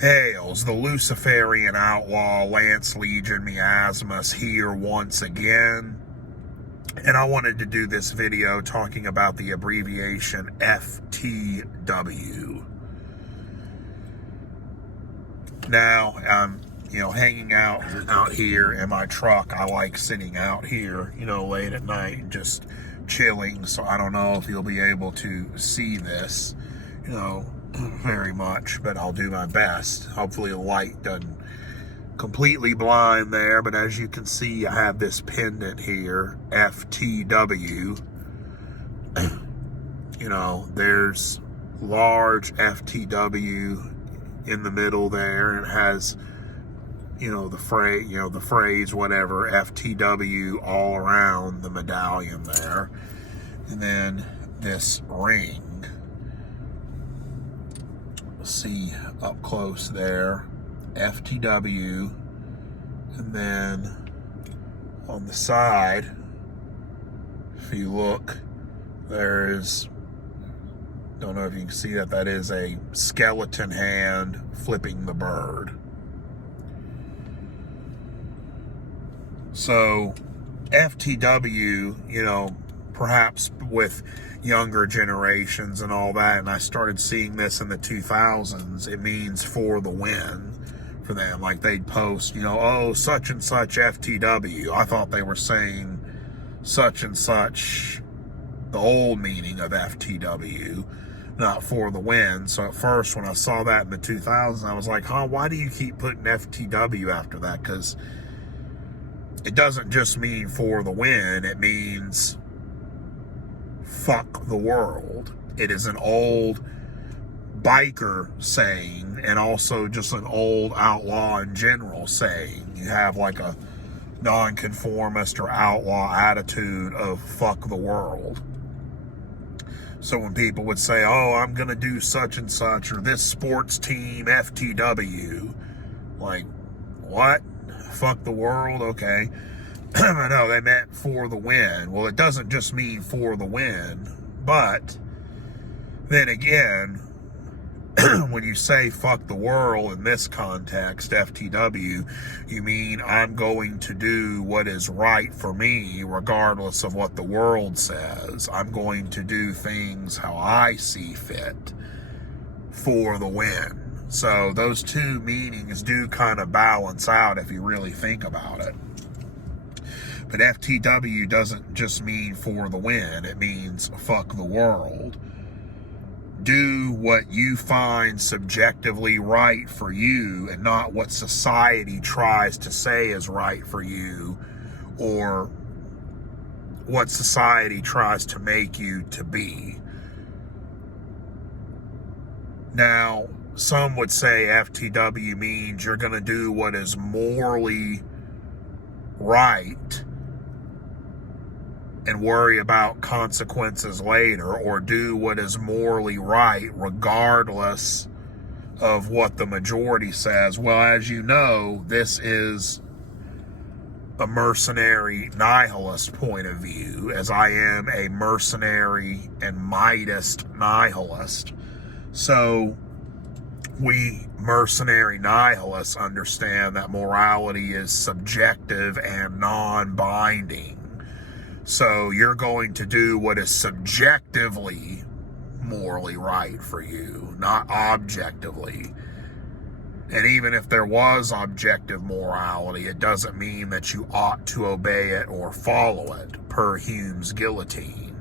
Hails, the Luciferian Outlaw, Lance Legion Miasmus here once again. And I wanted to do this video talking about the abbreviation F.T.W. Now, I'm, hanging out here in my truck. I like sitting out here, late at night and just chilling. So I don't know if you'll be able to see this, very much, but I'll do my best. Hopefully the light doesn't completely blind there, but as you can see, I have this pendant here, F.T.W. There's large F.T.W. in the middle there, and it has, the phrase, whatever, F.T.W. all around the medallion there. And then this ring, see up close there, F.T.W. And then on the side, if you look, there's, don't know if you can see that is a skeleton hand flipping the bird. So F.T.W., perhaps with younger generations and all that, and I started seeing this in the 2000s, it means for the win for them. Like they'd post, oh, such and such F.T.W. I thought they were saying such and such, the old meaning of F.T.W., not for the win. So at first when I saw that in the 2000s, I was like, why do you keep putting F.T.W. after that? Because it doesn't just mean for the win, it means fuck the world. It is an old biker saying, and also just an old outlaw in general saying. You have like a nonconformist or outlaw attitude of fuck the world. So when people would say, oh, I'm gonna do such and such, or this sports team F.T.W., like, what? Fuck the world? Okay. No, they meant for the win. Well, it doesn't just mean for the win, but then again, when you say fuck the world in this context, F.T.W., you mean I'm going to do what is right for me regardless of what the world says. I'm going to do things how I see fit for the win. So those two meanings do kind of balance out if you really think about it. But F.T.W. doesn't just mean for the win. It means fuck the world. Do what you find subjectively right for you and not what society tries to say is right for you, or what society tries to make you to be. Now, some would say F.T.W. means you're going to do what is morally right and worry about consequences later, or do what is morally right regardless of what the majority says. Well, as you know, this is a mercenary nihilist point of view, as I am a mercenary and Mightist nihilist. So we mercenary nihilists understand that morality is subjective and non-binding. So you're going to do what is subjectively morally right for you, not objectively. And even if there was objective morality, it doesn't mean that you ought to obey it or follow it, per Hume's guillotine.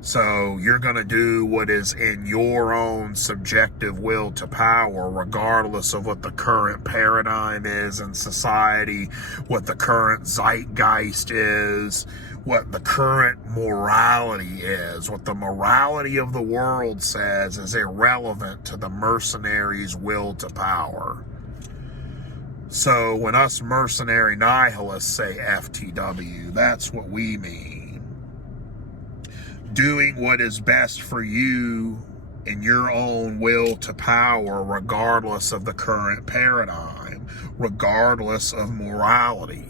So you're going to do what is in your own subjective will to power, regardless of what the current paradigm is in society, what the current zeitgeist is, what the current morality is. What the morality of the world says is irrelevant to the mercenary's will to power. So when us mercenary nihilists say F.T.W., that's what we mean. Doing what is best for you in your own will to power, regardless of the current paradigm, regardless of morality.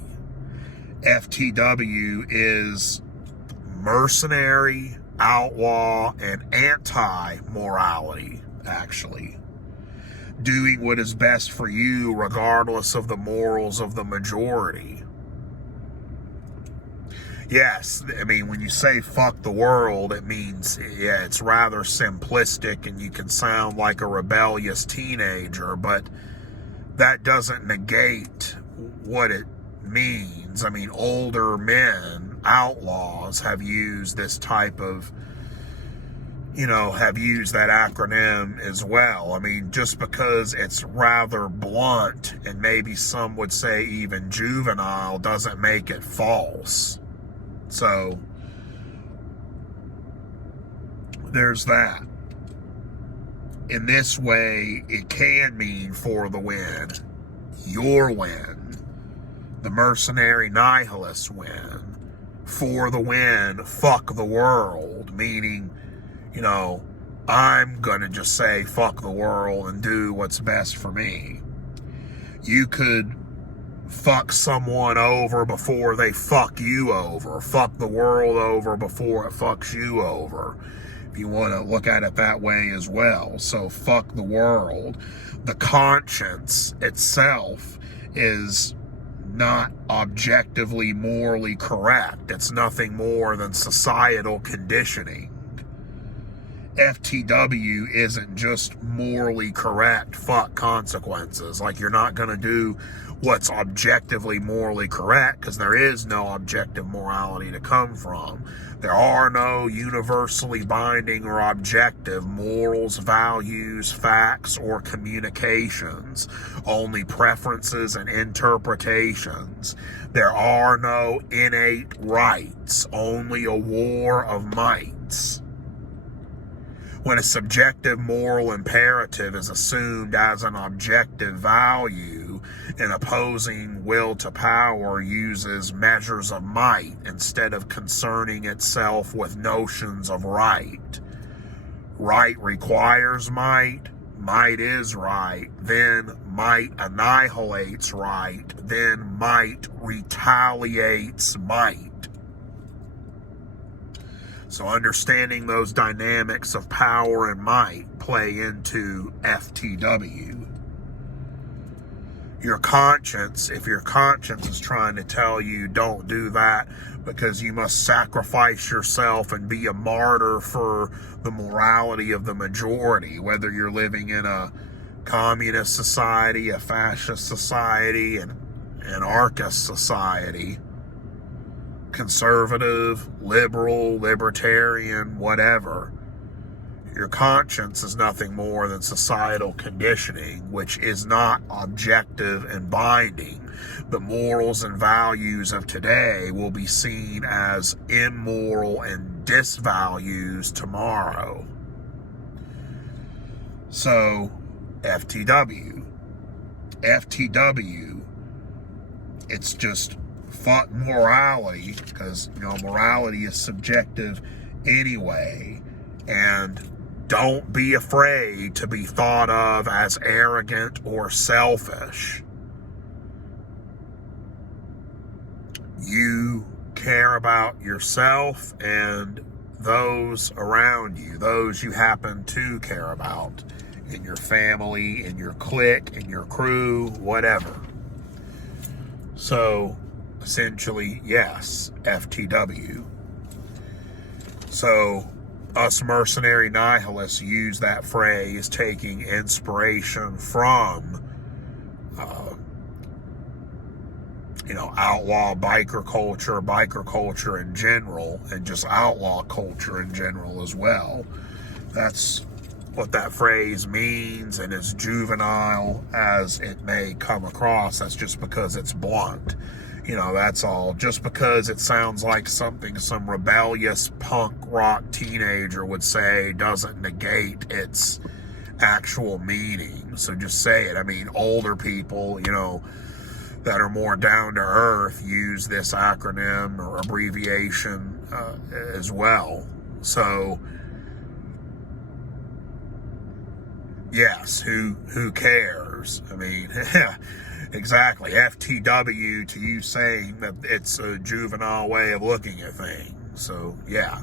F.T.W. is mercenary, outlaw, and anti-morality, actually. doing what is best for you regardless of the morals of the majority. Yes, I mean, when you say fuck the world, it means, yeah, it's rather simplistic and you can sound like a rebellious teenager, but that doesn't negate what it means. I mean, older men, outlaws, have used this type of, have used that acronym as well. I mean, just because it's rather blunt and maybe some would say even juvenile doesn't make it false. So, there's that. In this way, it can mean for the win, your win, the mercenary nihilist win, for the win, fuck the world, meaning, I'm gonna just say fuck the world and do what's best for me. You could fuck someone over before they fuck you over. Fuck the world over before it fucks you over. If you want to look at it that way as well. So fuck the world. The conscience itself is not objectively morally correct. It's nothing more than societal conditioning. F.T.W. isn't just morally correct, fuck consequences. Like, you're not going to do what's objectively morally correct because there is no objective morality to come from. There are no universally binding or objective morals, values, facts, or communications, only preferences and interpretations. There are no innate rights, only a war of mights. When a subjective moral imperative is assumed as an objective value, an opposing will to power uses measures of might instead of concerning itself with notions of right. Right requires might, might is right, then might annihilates right, then might retaliates might. So understanding those dynamics of power and might play into F.T.W. Your conscience, if your conscience is trying to tell you don't do that because you must sacrifice yourself and be a martyr for the morality of the majority, whether you're living in a communist society, a fascist society, an anarchist society, conservative, liberal, libertarian, whatever. Your conscience is nothing more than societal conditioning, which is not objective and binding. The morals and values of today will be seen as immoral and disvalues tomorrow. So, F.T.W. F.T.W., it's just fuck morality, because morality is subjective anyway, and don't be afraid to be thought of as arrogant or selfish. You care about yourself and those around you, those you happen to care about, in your family, in your clique, in your crew, whatever. So essentially, yes, F.T.W. So, us mercenary nihilists use that phrase, taking inspiration from, outlaw biker culture in general, and just outlaw culture in general as well. That's what that phrase means, and as juvenile as it may come across, that's just because it's blunt. That's all. Just because it sounds like something some rebellious punk rock teenager would say doesn't negate its actual meaning. So just say it. I mean, older people, that are more down to earth use this acronym or abbreviation as well. So, yes, who cares? I mean, exactly. F.T.W. to you saying that it's a juvenile way of looking at things. So, yeah,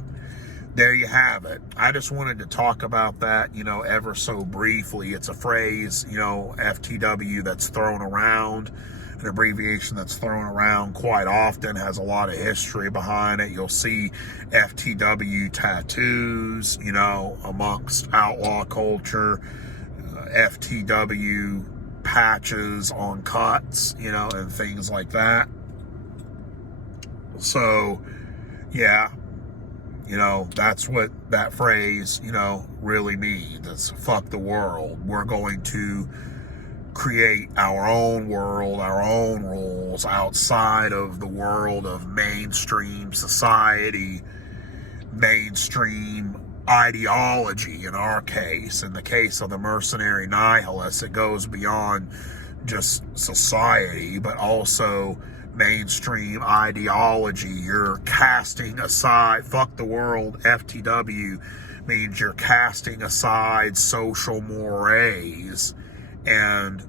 there you have it. I just wanted to talk about that, ever so briefly. It's a phrase, F.T.W, that's thrown around, an abbreviation that's thrown around quite often, has a lot of history behind it. You'll see F.T.W tattoos, amongst outlaw culture, F.T.W patches on cuts, and things like that. So, yeah. That's what that phrase, really means. It's fuck the world. We're going to create our own world, our own rules outside of the world of mainstream society, mainstream ideology in our case. In the case of the Mercenary Nihilist, it goes beyond just society, but also mainstream ideology. You're casting aside, fuck the world, F.T.W means you're casting aside social mores and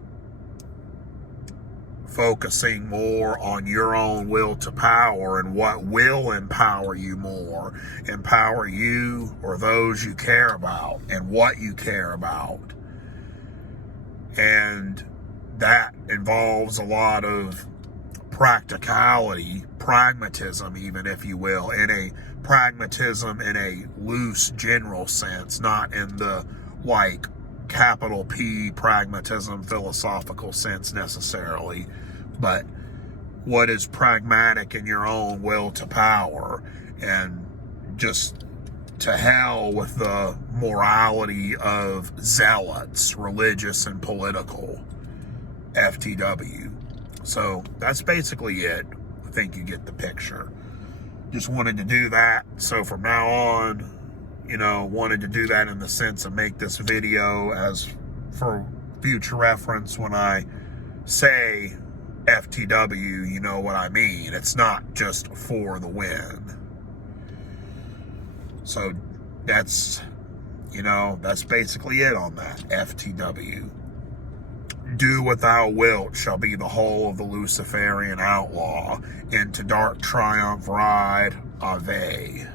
focusing more on your own will to power and what will empower you more, empower you or those you care about and what you care about. And that involves a lot of practicality, pragmatism even, if you will, in a pragmatism in a loose general sense, not in the capital P pragmatism philosophical sense necessarily, but what is pragmatic in your own will to power, and just to hell with the morality of zealots, religious and political. F.T.W. So that's basically it. I think you get the picture. Just wanted to do that. So from now on, wanted to do that in the sense of make this video as for future reference. When I say F.T.W, you know what I mean. It's not just for the win. So that's basically it on that. F.T.W. Do what thou wilt shall be the whole of the Luciferian outlaw. Into dark triumph ride, Ave.